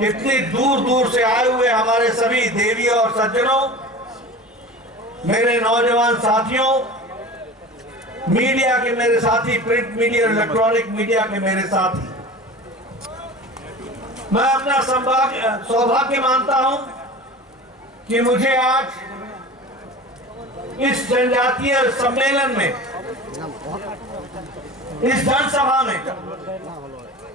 इतनी दूर दूर से आए हुए हमारे सभी देवियों और सज्जनों, मेरे नौजवान साथियों, मीडिया के मेरे साथी, प्रिंट मीडिया और इलेक्ट्रॉनिक मीडिया के मेरे साथी, मैं अपना सौभाग्य मानता हूं कि मुझे आज इस जनजातीय सम्मेलन में, इस जनसभा में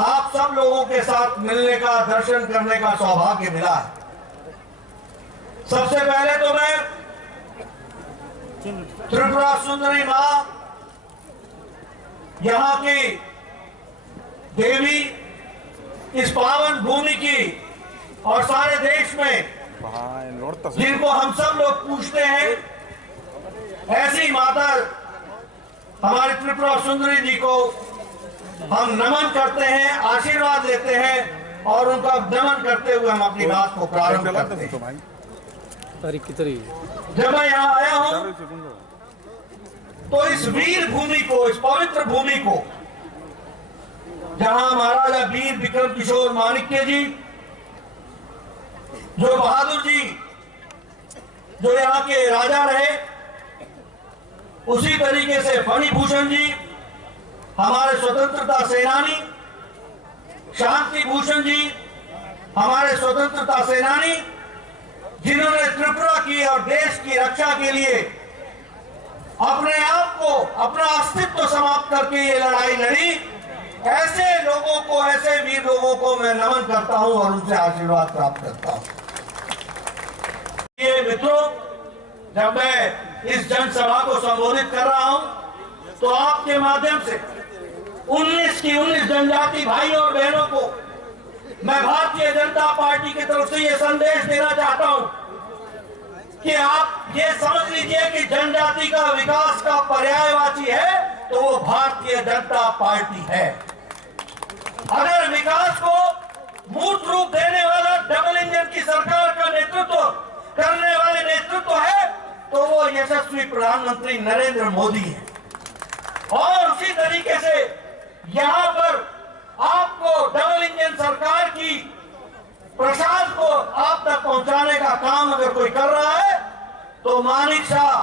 आप सब लोगों के साथ मिलने का, दर्शन करने का सौभाग्य मिला है। सबसे पहले तो मैं त्रिपुरा सुंदरी मां, यहाँ की देवी, इस पावन भूमि की और सारे देश में जिनको हम सब लोग पूछते हैं, ऐसी माता हमारी त्रिपुरा सुंदरी जी को हम नमन करते हैं, आशीर्वाद लेते हैं और उनका नमन करते हुए हम अपनी बात को प्रारंभ करते हैं। जब मैं यहाँ आया हूँ तो इस वीर भूमि को, इस पवित्र भूमि को, जहां महाराजा वीर विक्रम किशोर माणिक्य जी, जो बहादुर जी, जो यहाँ के राजा रहे, उसी तरीके से फणिभूषण जी, हमारे स्वतंत्रता सेनानी, शांति भूषण जी, हमारे स्वतंत्रता सेनानी, जिन्होंने त्रिपुरा की और देश की रक्षा के लिए अपने आप को, अपना अस्तित्व समाप्त करके ये लड़ाई लड़ी, ऐसे लोगों को, ऐसे वीर लोगों को मैं नमन करता हूं और उनसे आशीर्वाद प्राप्त करता हूं। ये मित्रों, जब मैं इस जनसभा को संबोधित कर रहा हूं तो आपके माध्यम से 19 की 19 जनजाति भाइयों और बहनों को मैं भारतीय जनता पार्टी की तरफ से ये संदेश देना चाहता हूं कि आप ये समझ लीजिए कि जनजाति का विकास का पर्यायवाची है तो वो भारतीय जनता पार्टी है। अगर विकास को मूर्त रूप देने वाला डबल इंजन की सरकार का नेतृत्व करने वाले नेतृत्व है तो वो यशस्वी प्रधानमंत्री नरेंद्र मोदी है। और उसी तरीके से यहाँ पर आपको डबल इंजन सरकार की प्रसाद को आप तक पहुंचाने का काम अगर कोई कर रहा है तो मानिक शाह,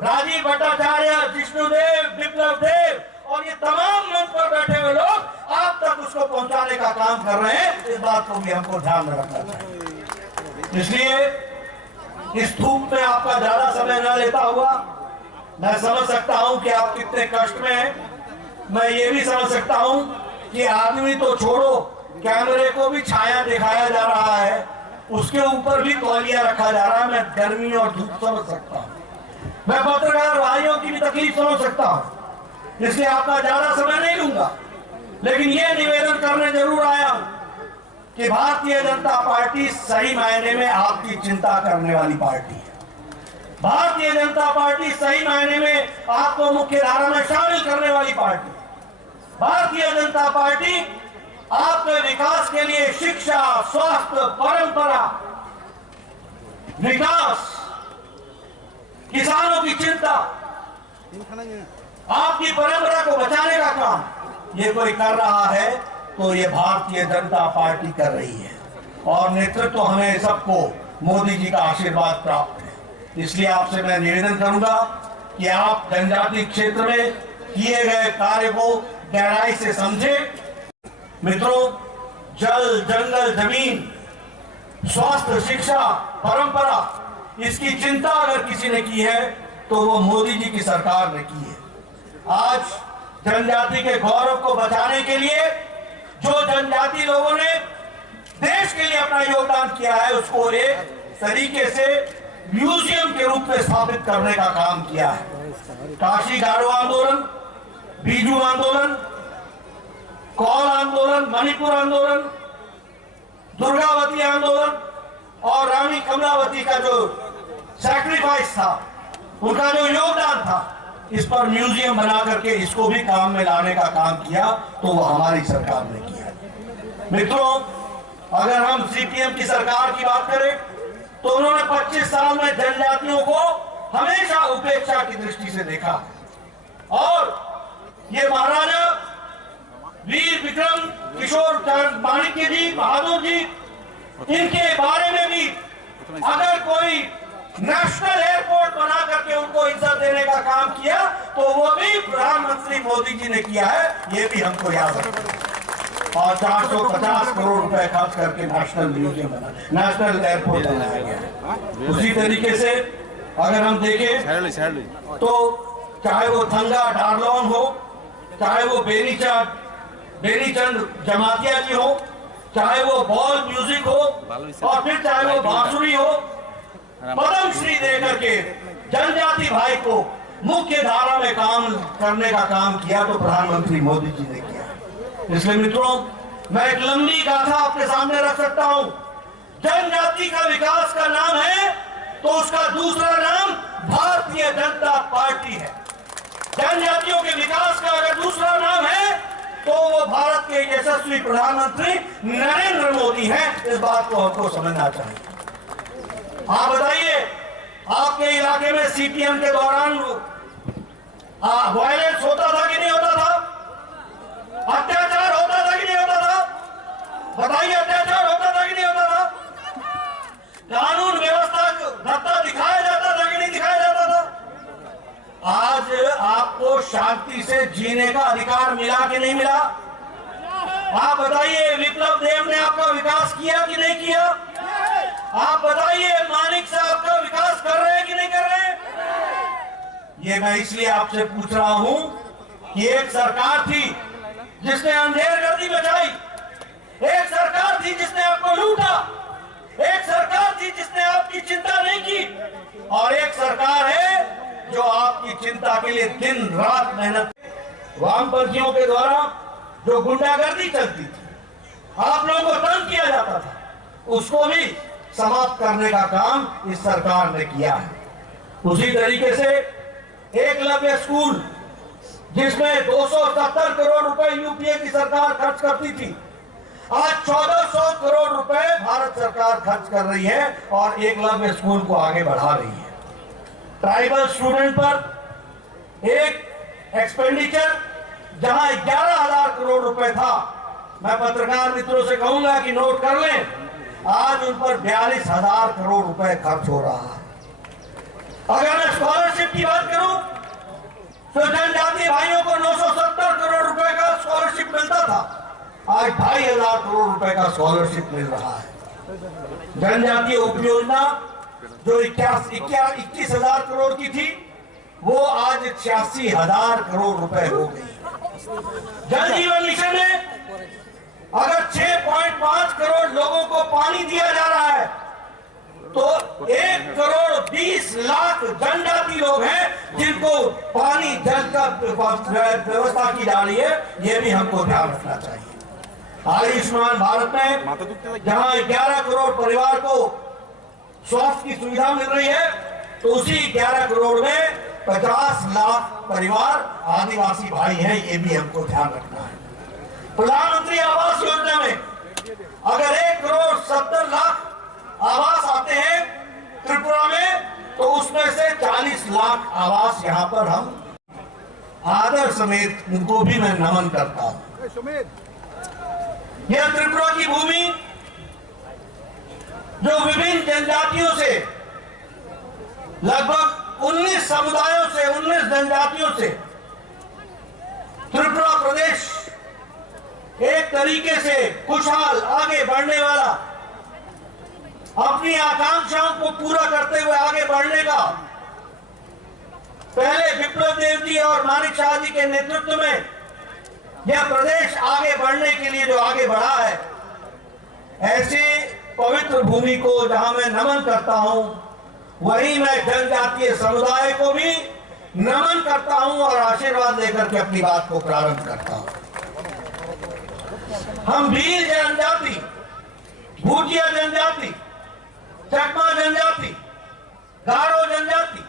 राजीव भट्टाचार्य, जिष्णुदेव, विप्लव देव और ये तमाम मंच पर बैठे हुए लोग आप तक उसको पहुंचाने का काम कर रहे हैं। इस बात को भी हमको ध्यान में रखना चाहिए। इसलिए इस धूप में आपका ज्यादा समय न लेता हुआ, मैं समझ सकता हूं कि आप कितने कष्ट में हैं। मैं ये भी समझ सकता हूं कि आदमी तो छोड़ो, कैमरे को भी छाया दिखाया जा रहा है, उसके ऊपर भी तौलिया रखा जा रहा है। मैं गर्मी और धूप समझ सकता हूं, मैं पत्रकार भाइयों की भी तकलीफ समझ सकता हूं, इसलिए आपका ज्यादा समय नहीं लूंगा। लेकिन ये निवेदन करने जरूर आया हूं कि भारतीय जनता पार्टी सही मायने में आपकी चिंता करने वाली पार्टी है। भारतीय जनता पार्टी सही मायने में आपको मुख्य धारा में शामिल करने वाली पार्टी। भारतीय जनता पार्टी आपके विकास के लिए शिक्षा, स्वास्थ्य, परंपरा, विकास, किसानों की चिंता, आपकी परंपरा को बचाने का काम ये कोई कर रहा है तो ये भारतीय जनता पार्टी कर रही है। और नेतृत्व हमें सबको मोदी जी का आशीर्वाद प्राप्त है। इसलिए आपसे मैं निवेदन करूंगा कि आप जनजाति क्षेत्र में किए गए कार्य को गहराई से समझें। मित्रों, जल, जंगल, जमीन, स्वास्थ्य, शिक्षा, परंपरा, इसकी चिंता अगर किसी ने की है तो वो मोदी जी की सरकार ने की है। आज जनजाति के गौरव को बचाने के लिए जो जनजाति लोगों ने देश के लिए अपना योगदान किया है उसको एक तरीके से म्यूजियम के रूप में स्थापित करने का काम किया है। काशी गारो आंदोलन, बीजू आंदोलन, कौल आंदोलन, मणिपुर आंदोलन, दुर्गावती आंदोलन और रानी कमलावती का जो सैक्रिफाइस था, उनका जो योगदान था, इस पर म्यूजियम बना करके इसको भी काम में लाने का काम किया तो वो हमारी सरकार ने किया। मित्रों, अगर हम सीपीएम की सरकार की बात करें तो उन्होंने 25 साल में जनजातियों को हमेशा उपेक्षा की दृष्टि से देखा और ये महाराजा वीर विक्रम किशोर माणिक्य जी, बहादुर जी, इनके बारे में भी अगर कोई नेशनल एयरपोर्ट बना करके उनको इज्जत देने का काम किया तो वो भी प्रधानमंत्री मोदी जी ने किया है, ये भी हमको याद रखना। और 450 करोड़ रुपए खर्च करके नेशनल म्यूजियम बना, नेशनल एयरपोर्ट बनाया गया है। उसी तरीके से अगर हम देखें तो चाहे वो थंगा डारलौन हो, चाहे वो बेनीचंद जमातिया जी हो, चाहे वो बॉल म्यूजिक हो, और फिर चाहे वो बांसुरी हो, पद्मश्री देकर के जनजाति भाई को मुख्य धारा में काम करने का काम किया तो प्रधानमंत्री मोदी जी ने किया। इसलिए मित्रों, मैं एक लंबी गाथा आपके सामने रख सकता हूं। जनजाति का विकास का नाम है तो उसका दूसरा नाम भारतीय जनता पार्टी है। जनजातियों के विकास का अगर दूसरा नाम है तो वो भारत के यशस्वी प्रधानमंत्री नरेंद्र मोदी हैं। इस बात को हमको समझना चाहिए। आप बताइए, आपके इलाके में सीपीएम के दौरान वायलेंस होता था कि नहीं होता था? अत्याचार होता था कि नहीं होता था? बताइए, अत्याचार होता था कि नहीं होता था? कानून व्यवस्था धत्ता दिखाया जाता था कि नहीं दिखाया जाता था? आज आपको शांति से जीने का अधिकार मिला कि नहीं मिला? आप बताइए, विप्लव देव ने आपका विकास किया कि नहीं किया? आप बताइए, मानिक साहब का विकास कर रहे हैं कि नहीं कर रहे हैं? ये मैं इसलिए आपसे पूछ रहा हूं कि एक सरकार थी जिसने अंधेरगर्दी मचाई, एक सरकार थी जिसने आपको लूटा, एक सरकार थी जिसने आपकी चिंता नहीं की, और एक सरकार है जो आपकी चिंता के लिए दिन रात मेहनत। वामपंथियों के द्वारा जो गुंडागर्दी चलती थी, आप लोगों को तंग किया जाता था, उसको भी समाप्त करने का काम इस सरकार ने किया है। उसी तरीके से एकलव्य स्कूल, जिसमें 270 करोड़ रुपए यूपीए की सरकार खर्च करती थी, आज 1400 करोड़ रुपए भारत सरकार खर्च कर रही है और एकलव्य स्कूल को आगे बढ़ा रही है। ट्राइबल स्टूडेंट पर एक एक्सपेंडिचर जहां 11,000 करोड़ रुपए था, मैं पत्रकार मित्रों से कहूंगा कि नोट कर लें, आज उन पर 42,000 करोड़ रुपए खर्च हो रहा है। अगर मैं स्कॉलरशिप की बात करूं तो जनजातीय भाइयों को 970 करोड़ रुपए का स्कॉलरशिप मिलता था, आज 2,500 करोड़ रुपए का स्कॉलरशिप मिल रहा है। जनजातीय उपयोजना जो 21,000 करोड़ की थी, वो आज 86,000 करोड़ रुपए हो गई। जल जीवन मिशन में अगर 6.5 करोड़ लोगों को पानी दिया जा रहा है तो 1 करोड़ 20 लाख जनजाति लोग हैं जिनको पानी जल का व्यवस्था की जा रही है। ये भी हमको ध्यान रखना चाहिए। आयुष्मान भारत में जहां 11 करोड़ परिवार को स्वास्थ्य की सुविधा मिल रही है, तो उसी 11 करोड़ में 50 लाख परिवार आदिवासी भाई हैं। ये भी हमको ध्यान रखना है। प्रधानमंत्री आवास योजना में अगर 1 करोड़ 70 लाख आवास आते हैं त्रिपुरा में, तो उसमें से 40 लाख आवास यहाँ पर हम आदर समेत उनको भी मैं नमन करता हूं। यह त्रिपुरा की भूमि जो विभिन्न जनजातियों से, लगभग 19 समुदायों से, 19 जनजातियों से त्रिपुरा प्रदेश एक तरीके से खुशहाल आगे बढ़ने वाला, अपनी आकांक्षाओं को पूरा करते हुए आगे बढ़ने का, पहले विप्लव देव जी और मानिक शाह जी के नेतृत्व में यह प्रदेश आगे बढ़ने के लिए जो आगे बढ़ा है, ऐसे पवित्र भूमि को जहां मैं नमन करता हूं, वहीं मैं जनजातीय समुदाय को भी नमन करता हूं और आशीर्वाद लेकर के अपनी बात को प्रारंभ करता हूं। हम भील जनजाति, भूटिया जनजाति, चकमा जनजाति, गारो जनजाति,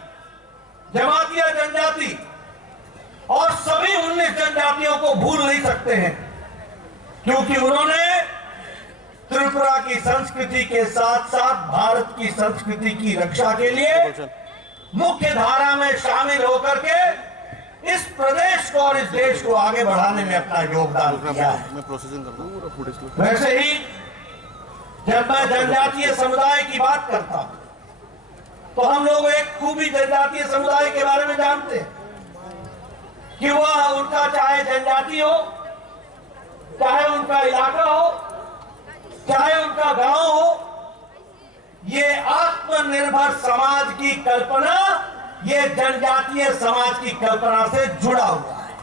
जमातिया जनजाति और सभी 19 जनजातियों को भूल नहीं सकते हैं, क्योंकि उन्होंने त्रिपुरा की संस्कृति के साथ साथ भारत की संस्कृति की रक्षा के लिए मुख्य धारा में शामिल होकर के इस प्रदेश को और इस देश को आगे बढ़ाने में अपना योगदान किया है। वैसे ही जब मैं जनजातीय समुदाय की बात करता हूं तो हम लोग एक खूबी जनजातीय समुदाय के बारे में जानते हैं कि वह उनका चाहे जनजाति हो, चाहे उनका इलाका हो, चाहे उनका गांव हो, ये आत्मनिर्भर समाज की कल्पना, ये जनजातीय समाज की कल्पना से जुड़ा हुआ है।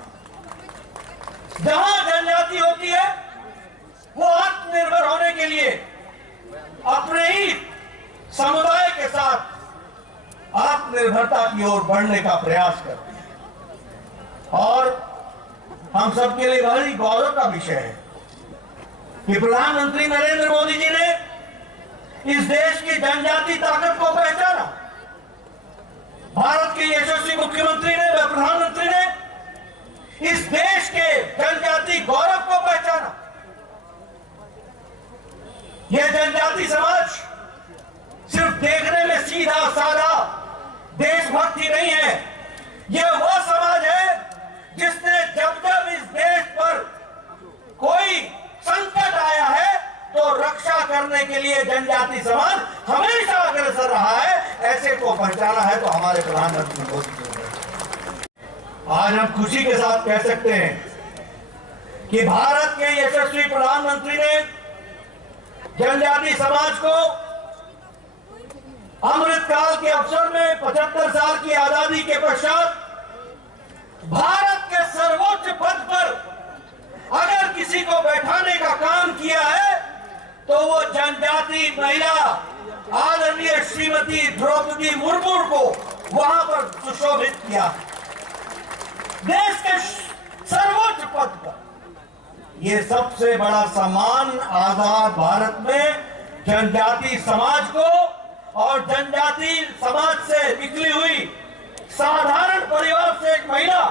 जहां जनजाति होती है वो आत्मनिर्भर होने के लिए अपने ही समुदाय के साथ आत्मनिर्भरता की ओर बढ़ने का प्रयास करती है। और हम सबके लिए बड़ी गौरव का विषय है कि प्रधानमंत्री नरेंद्र मोदी जी ने इस देश की जनजाति ताकत को पहचाना। भारत के यशस्वी मुख्यमंत्री ने व प्रधानमंत्री ने इस देश के जनजाति गौरव को पहचाना। यह जनजाति समाज सिर्फ देखने में सीधा साधा देशभक्ति नहीं है, यह वह समाज है जिसने जब जब इस देश पर कोई संकट आया है तो रक्षा करने के लिए जनजाति समाज हमेशा अग्रसर रहा है। ऐसे को पहचाना है तो हमारे प्रधानमंत्री मोदी जी ने। आज हम खुशी के साथ कह सकते हैं कि भारत के यशस्वी प्रधानमंत्री ने जनजाति समाज को अमृतकाल के अवसर में 75 साल की आजादी के पश्चात भारत के सर्वोच्च पद पर अगर किसी को बैठाने का काम किया है तो वो जनजाति महिला आदरणीय श्रीमती द्रौपदी मुर्मू को वहां पर सुशोभित किया। देश के सर्वोच्च पद पर ये सबसे बड़ा सम्मान आजाद भारत में जनजाति समाज को और जनजाति समाज से निकली हुई साधारण परिवार से एक महिला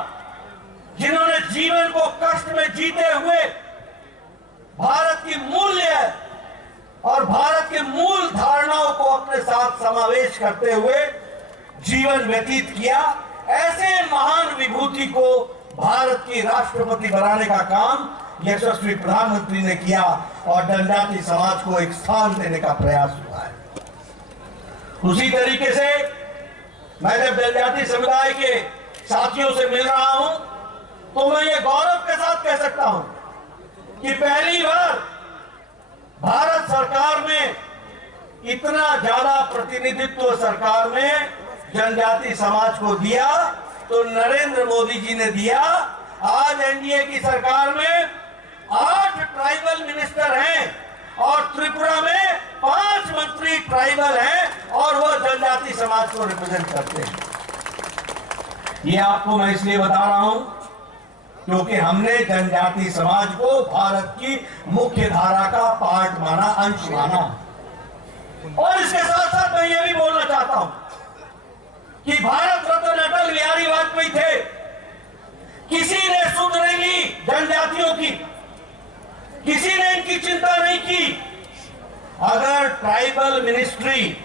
जिन्होंने जीवन को कष्ट में जीते हुए भारत की मूल्य और भारत के मूल धारणाओं को अपने साथ समावेश करते हुए जीवन व्यतीत किया, ऐसे महान विभूति को भारत की राष्ट्रपति बनाने का काम यशस्वी प्रधानमंत्री ने किया और जनजाति समाज को एक स्थान देने का प्रयास हुआ है। उसी तरीके से मैं जब जनजाति समुदाय के साथियों से मिल रहा हूं तो मैं ये गौरव के साथ कह सकता हूं कि पहली बार भारत सरकार में इतना ज्यादा प्रतिनिधित्व सरकार में जनजाति समाज को दिया तो नरेंद्र मोदी जी ने दिया। आज एनडीए की सरकार में 8 ट्राइबल मिनिस्टर हैं और त्रिपुरा में 5 मंत्री ट्राइबल हैं और वो जनजाति समाज को रिप्रेजेंट करते हैं। ये आपको मैं इसलिए बता रहा हूं क्योंकि हमने जनजाति समाज को भारत की मुख्य धारा का पार्ट माना, अंश माना। और इसके साथ साथ मैं ये भी बोलना चाहता हूं कि भारत रत्न अटल बिहारी वाजपेयी थे, किसी ने सुध नहीं ली जनजातियों की, किसी ने इनकी चिंता नहीं की। अगर ट्राइबल मिनिस्ट्री,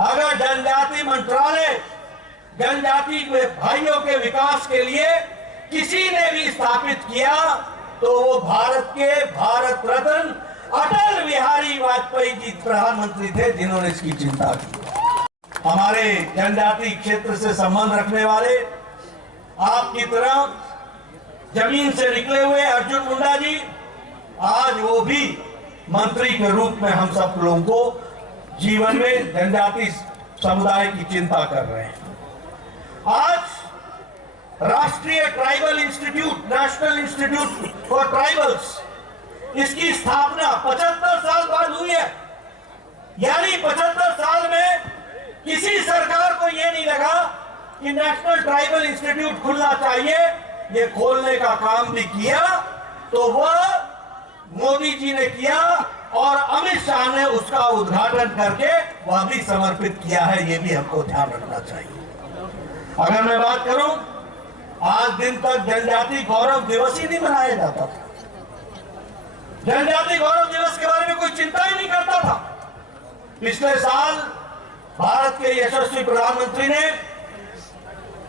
अगर जनजाति मंत्रालय जनजाति भाइयों के विकास के लिए किसी ने भी स्थापित किया तो वो भारत के भारत रत्न अटल बिहारी वाजपेयी जी प्रधानमंत्री थे जिन्होंने इसकी चिंता की। हमारे जनजाति क्षेत्र से संबंध रखने वाले आपकी तरह जमीन से निकले हुए अर्जुन मुंडा जी आज वो भी मंत्री के रूप में हम सब लोगों को जीवन में जनजाति समुदाय की चिंता कर रहे हैं। आज राष्ट्रीय tribal institute, national institute for tribals, इसकी स्थापना 75 साल बाद हुई है। यानी 75 साल में किसी सरकार को यह नहीं लगा कि नेशनल ट्राइबल इंस्टीट्यूट खुलना चाहिए, ये खोलने का काम भी किया तो वह मोदी जी ने किया और अमित शाह ने उसका उद्घाटन करके वह भी समर्पित किया है। ये भी हमको ध्यान रखना चाहिए। अगर मैं बात करूं, आज दिन तक जनजाति गौरव दिवस ही नहीं मनाया जाता था। जनजाति गौरव दिवस के बारे में कोई चिंता ही नहीं करता था। पिछले साल भारत के यशस्वी प्रधानमंत्री ने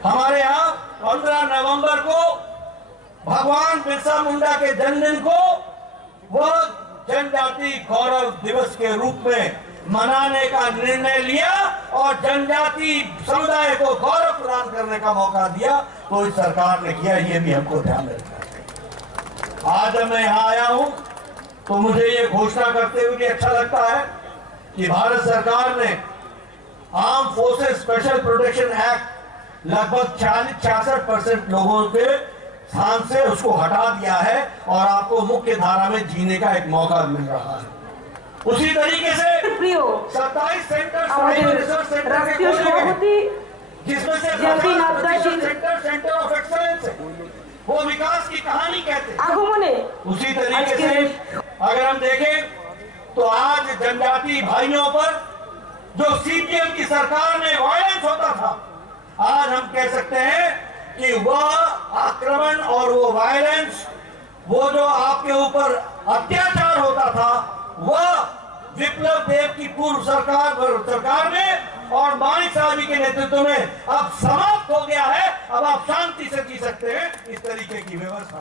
हमारे यहां 15 नवंबर को भगवान बिरसा मुंडा के जन्मदिन को वह जनजाति गौरव दिवस के रूप में मनाने का निर्णय लिया और जनजाति समुदाय को गौरव प्रदान करने का मौका दिया, तो इस सरकार ने किया। ये भी हमको ध्यान रखना है। आज मैं यहाँ आया हूँ तो मुझे ये घोषणा करते हुए भी अच्छा लगता है कि भारत सरकार ने arm forces special protection act लगभग 46-66% लोगों के स्थान से उसको हटा दिया है और आपको मुख्य धारा में जीने का एक मौका मिल रहा है। उसी तरीके से 27 सेंटर रिसर्च सेंटर जिसमें से सेंटर ऑफ एक्सलेंस है, वो विकास की कहानी कहते हैं। उसी तरीके से अगर हम देखें तो आज जनजाति भाइयों पर जो सीपीएम की सरकार में वायलेंस होता था, आज हम कह सकते हैं कि वह आक्रमण और वो वायलेंस, वो जो आपके ऊपर अत्याचार होता था, वह विप्लव देव की पूर्व सरकार में और माणिक साहब जी के नेतृत्व में अब समाप्त हो गया है। अब आप शांति से जी सकते हैं। इस तरीके की व्यवस्था